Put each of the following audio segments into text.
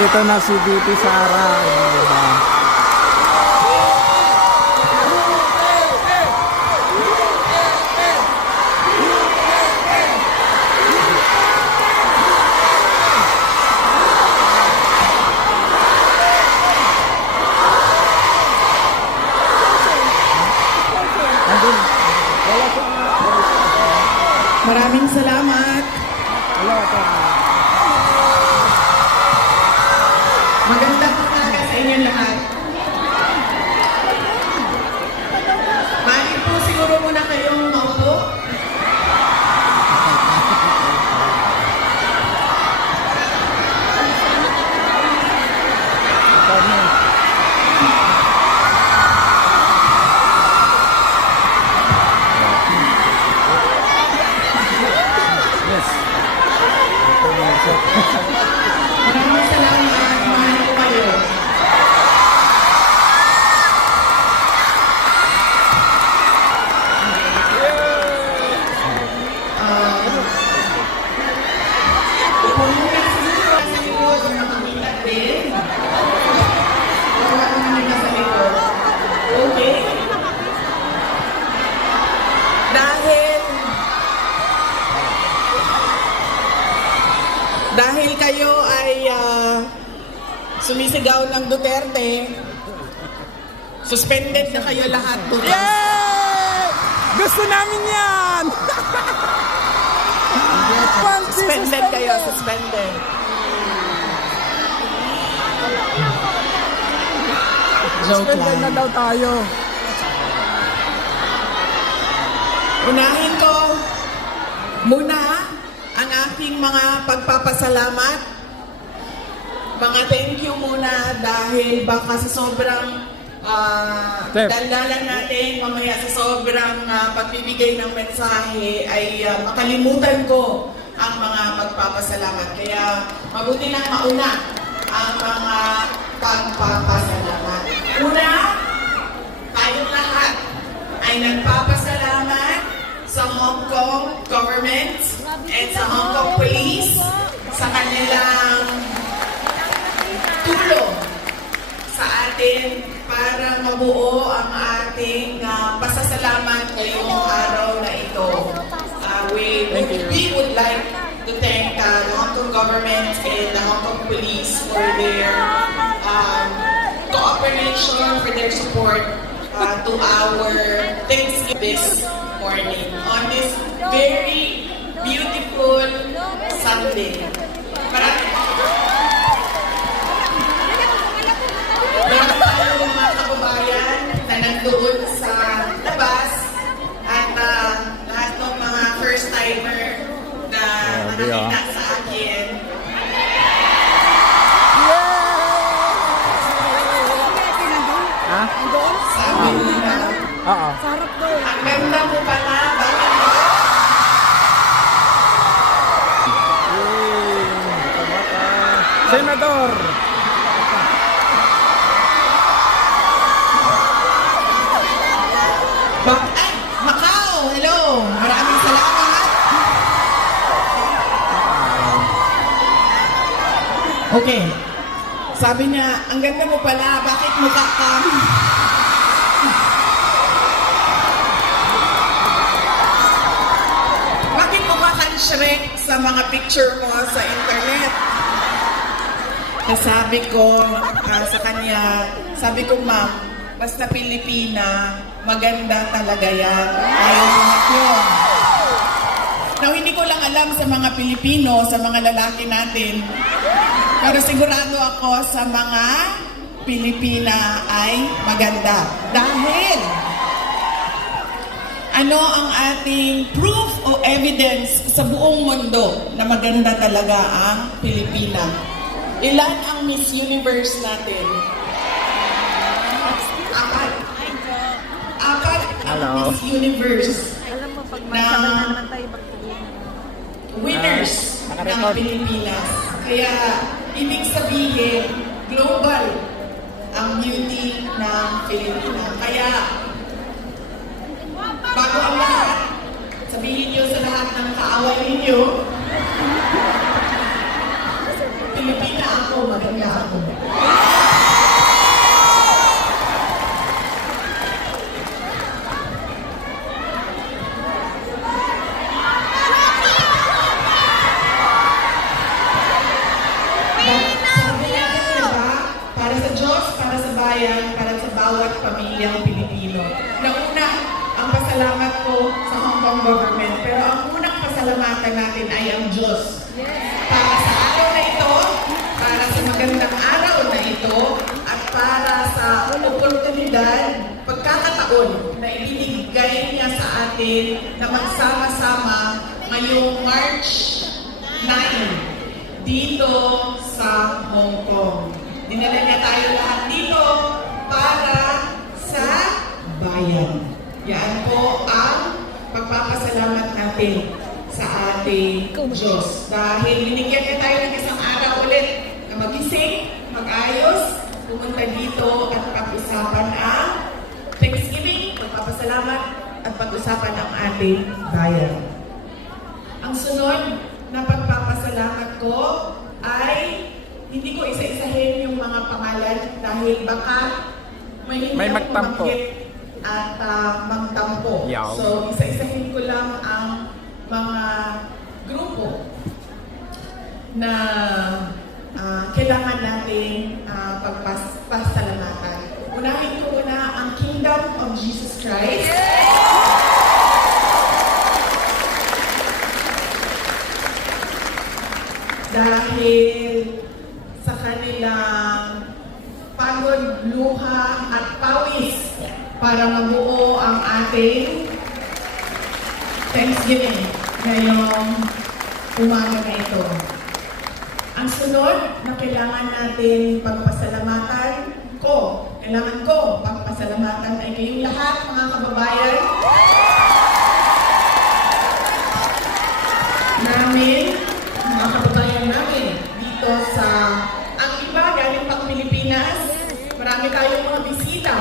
Nandito na si VP Sara. Diba? Maraming salamat. Magandang umaga sa inyo lahat. Mali po siguro muna kayong maupo. Maraming salamat. Mahal ko kayo. Pumunta siguro sa likod, nakakita din. Wala ko naman na sa likod. Okay. Dahil kayo ay sumisigaw ng Duterte, suspended na kayo lahat bukas. Yay! Gusto namin yan! Suspended kayo, suspended. Joke Suspended na lang. daw tayo. Unahin ko muna ang aking mga pagpapasalamat. Mga thank you muna dahil baka sa sobrang daldalan natin, mamaya sa sobrang pagbibigay ng mensahe ay makalimutan ko ang mga pagpapasalamat. Kaya mabuti nang mauna ang mga pagpapasalamat. Una, tayong lahat ay nagpapasalamat sa Hong Kong government and sa Hong Kong police sa kanilang tulong sa atin para mabuo ang ating pasasalamat ngayong araw na ito. We would like to thank the Hong Kong government and the Hong Kong police for their cooperation, for their support to our Thanksgiving this morning on this very beautiful Sunday. Marami tayong mga kababayan na nandoon sa labas at lahat ng mga first-timer na nakakita sa akin. Ha? Sabi nila, Oo. ang ganda mo pala, bakit Senador! Ay, Macau! Hello! Maraming salamat! Okay. Sabi niya, ang ganda mo pala, bakit mukha ka? Bakit mukha kang Shrek sa mga picture mo sa internet? Sabi ko sa kanya, sabi ko, ma'am, basta Pilipina, maganda talaga yan. Ayaw lahat yun. Now, hindi ko lang alam sa mga Pilipino, sa mga lalaki natin, pero sigurado ako sa mga Pilipina ay maganda. Dahil, ano ang ating proof o evidence sa buong mundo na maganda talaga ang Pilipina? Ilan ang Miss Universe natin? Apat. Apat ang Hello. Miss Universe Alam mo, pag na magsabay na naman tayo magtuloy. winners ng Pilipinas. Kaya, ibig sabihin, global ang beauty ng Pilipinas. Kaya, bago ang lahat, sabihin niyo sa lahat ng kaaway ninyo, Pilipina ako. maganda ako. Sabi natin, diba? Para sa Diyos, para sa bayan, para sa bawat pamilyang Pilipino. Nauna, ang pasalamat ko sa Hong Kong government, pero ang unang pasalamatan natin ay ang Diyos. Para sa araw na ito, para sa magandang araw na ito, at para sa oportunidad, pagkakataon na ibinigay niya sa atin na magsama-sama ngayong March 9 dito sa Hong Kong. Dinala niya tayo lahat dito para sa bayan. Yan po ang pagpapasalamat natin sa ating Diyos. Dahil binigyan niya tayo ng isang araw ulit na magising, mag-ayos, pumunta dito at pag-usapan ang Thanksgiving, pagpapasalamat at pag-usapan ang ating bayan. Ang sunod na pagpapasalamat ko ay hindi ko isa-isahin yung mga pangalan dahil baka may magtampo at magtampo. Yaw. So, isa-isahin ko lang ang mga grupo na kailangan natin pagpasalamatan. Unahin ko na ang Kingdom of Jesus Christ. Dahil sa kanilang pagod, luha at pawis para mabuo ang ating Thanksgiving ngayong umaga na ito. Ang sunod na kailangan natin pagpasalamatan kailangan ko pagpasalamatan ay kayong lahat mga kababayan namin, mga kababayan namin dito sa ang iba galing pang Pilipinas. Marami tayong mga bisita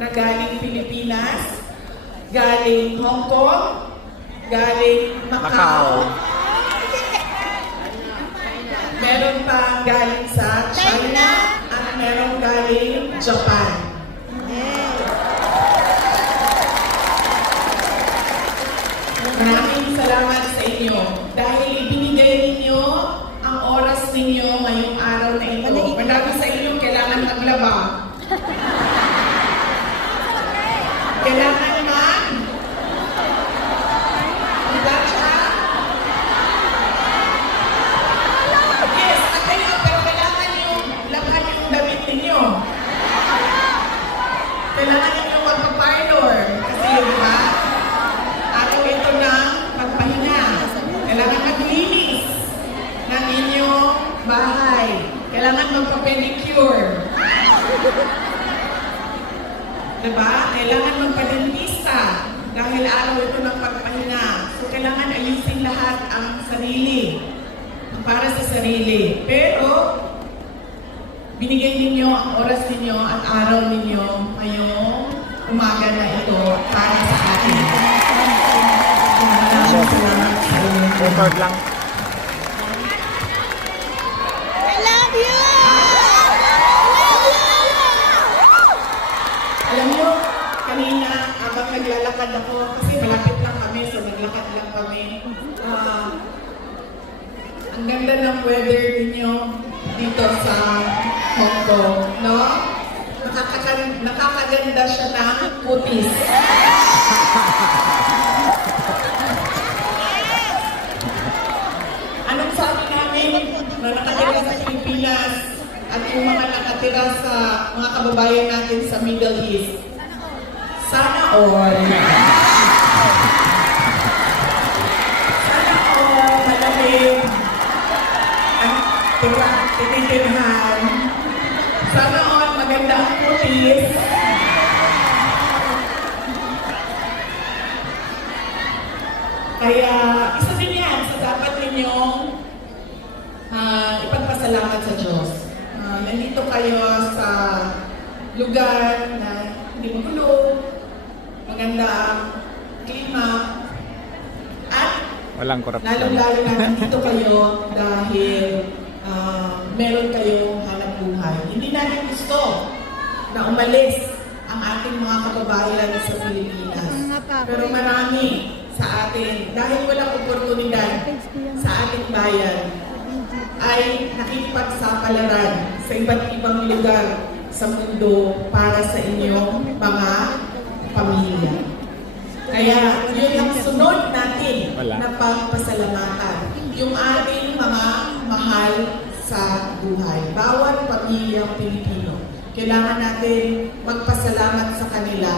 na galing Pilipinas, galing Hong Kong, galing Macau. Meron pa galing sa China at meron galing Japan. Maraming salamat sa inyo dahil ibinigay ninyo ang oras ninyo ngayong araw na ito. Marami sa inyo kailangan maglaba. Kailangan magbacha. Yes, at kayo, pero kailangan yung laban yung damit ninyo. Kailangan ninyo magpa-parlor. Kasi yun ba? Araw ito ng magpahinga. Kailangan maglinis ng inyong bahay. Kailangan magpa-pedicure. Diba? Kailangan magpa-dentista dahil araw ito ng pagpahinga. So, kailangan ayusin lahat ang sarili. Para sa sarili. Pero, binigay ninyo ang oras ninyo at araw ninyo ngayong umaga na ito para sa atin. Maraming salamat sa inyo. Record lang. I love you! Alam nyo, kanina, habang naglalakad ako, kasi malapit lang kami, so naglakad lang kami. Ang ganda ng weather ninyo dito sa Hong Kong, no? Nakakaganda siya ng kutis. Anong sabi namin na nakatira sa Pilipinas at yung mga nakatira sa mga kababayan natin sa Middle East? Sana all. Sana all malamig ang titinhan. Sana all maganda ang kutis. Kaya isa din yan sa dapat ninyong ipagpasalamat sa Diyos. Nandito kayo sa lugar na hindi magulo, maganda ang klima, at Walang korupsyon. lalo-lalo na nandito kayo dahil meron kayong hanap buhay. Hindi natin gusto na umalis ang ating mga kababayan sa Pilipinas. Pero marami sa atin, dahil walang oportunidad sa ating bayan, ay nakikipagsapalaran sa iba't ibang lugar sa mundo para sa inyong mga pamilya. Kaya yun ang sunod natin na pagpasalamatan. Yung ating mga mahal sa buhay. Bawat pamilyang Pilipino. Kailangan natin magpasalamat sa kanila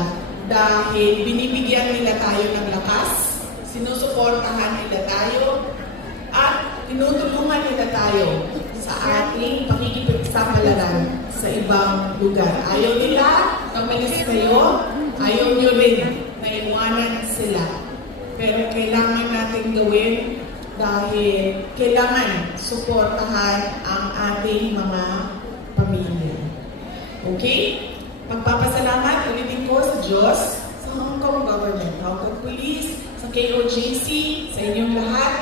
dahil binibigyan nila tayo ng lakas, sinusuportahan nila tayo, at tinutulungan nila tayo sa ating pakikipagsapalaran sa ibang lugar. Ayaw nila na umalis kayo, ayaw nyo rin na iwanan sila. Pero kailangan natin gawin dahil kailangan suportahan ang ating mga pamilya. Okay? Magpapasalamat ulitin ko sa Diyos, sa Hong Kong Government, Hong Kong Police, sa KOJC, sa inyong lahat,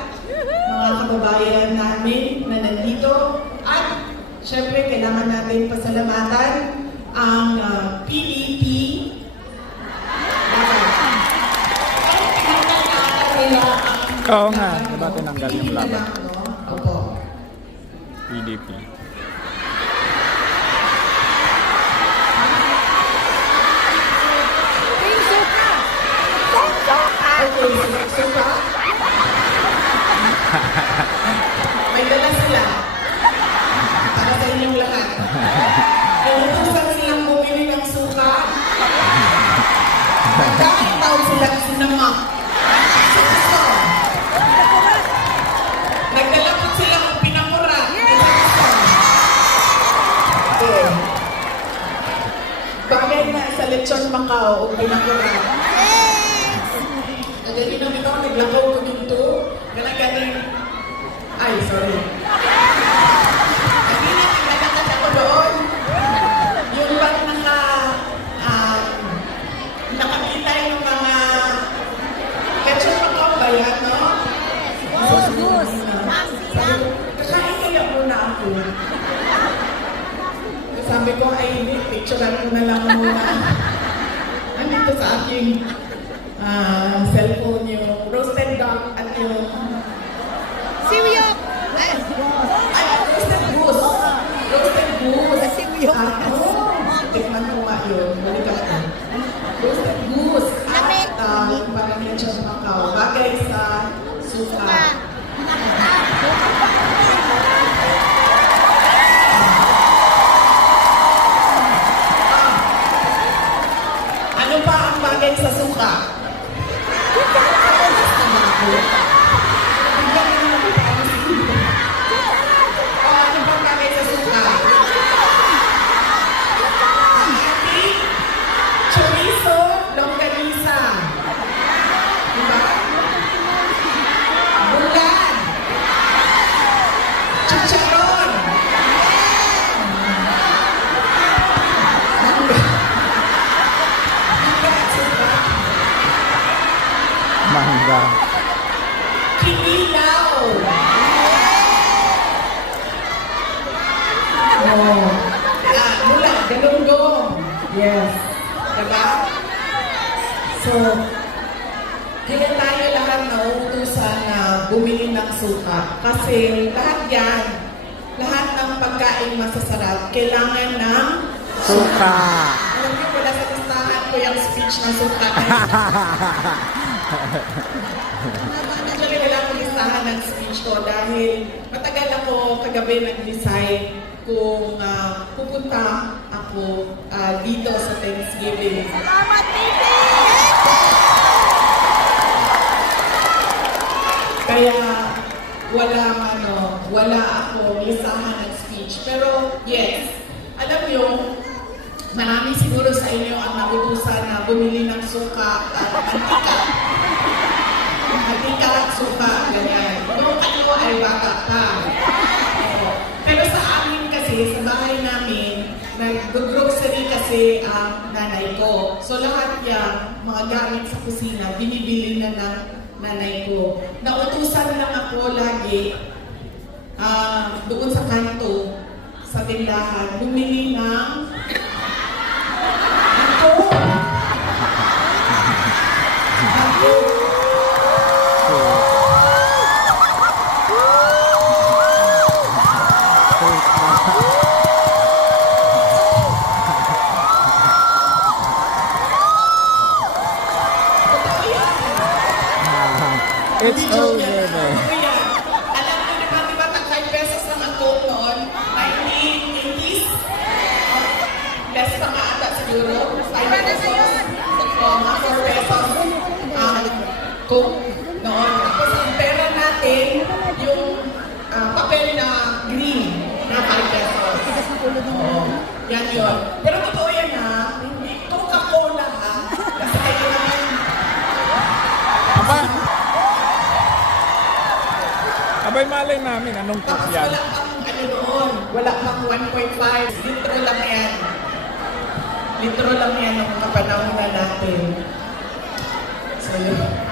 mga kababayan namin na nandito. At syempre, kailangan natin pasalamatan ang PDP. Oo nga, diba tinanggal yung laban? Opo. PDP. Okay, suka. May dala sila. Para sa inyong lahat. Inutusan silang bumili ng suka. Magkakitaw silang sinamak. Suso. Nagdala po silang pinamura. Suso. Okay. Bagay na sa lechon Macau o pinamura. Jadi nang ito, naglakaw ko dito. Galang-galing. Ay, sorry. Hindi na, nagkakakat ako doon. Yung bang nakakita yung mga ketchup ako ba yan, no? Gus. Kakain kaya muna ako. Sabi ko, ay hindi, picturean ko na lang muna. Andito sa aking cellphone yung roasted duck at yung Siwiyok. roasted goose. Roasted goose. Siwiyok. Tikman ko nga yun. Balik ako. Roasted goose. Lamig. At yung parang yung siya Macau. Bagay sa suka. Ano pa ang bagay sa suka? Ano bang bagay sa suka? Ating chorizo, longganisa. Diba? Bulan. Chicharon. Mangga. Kinilaw. Oh. Bulan, galunggong. Yes. Diba? So, kaya tayo lahat nauutusan na bumili ng suka. Kasi lahat yan, lahat ng pagkain masasarap, kailangan ng Suka. Alam niyo, wala sa listahan ko yung speech na suka. Actually, wala akong listahan ng speech ko dahil matagal ako kagabi nag-decide kung pupunta ako dito sa Thanksgiving. Salamat, Titi. Kaya wala akong listahan ng speech. Pero yes, alam niyo, marami siguro sa inyo ang nagutusan na bumili ng suka at antika. Antika at suka, ganyan. Noong kayo ay bata pa. Pero sa amin kasi, sa bahay namin, nag-grocery kasi ang nanay ko. So lahat yan, mga gamit sa kusina, binibili na ng nanay ko. Nautusan lang ako lagi doon sa kanto sa tindahan, bumili ng ito. It's over na. Alam niyo di ba, tag 5 pesos lang ang coke noon? 1980s? Best pa nga ata siguro. 5 pesos. Mga 4 pesos ang coke noon. Tapos ang pera natin, yung papel na green na 5 pesos. Oo. Yan yun. Pero totoo yan ha. Hindi Coca-Cola ha. Kasi kayo naman. Aba! Abay, malay namin anong Tapos cook yan. wala pang ano noon, wala pang 1.5, litro lang yan. Litro lang yan ang mga panahon na natin. So yun.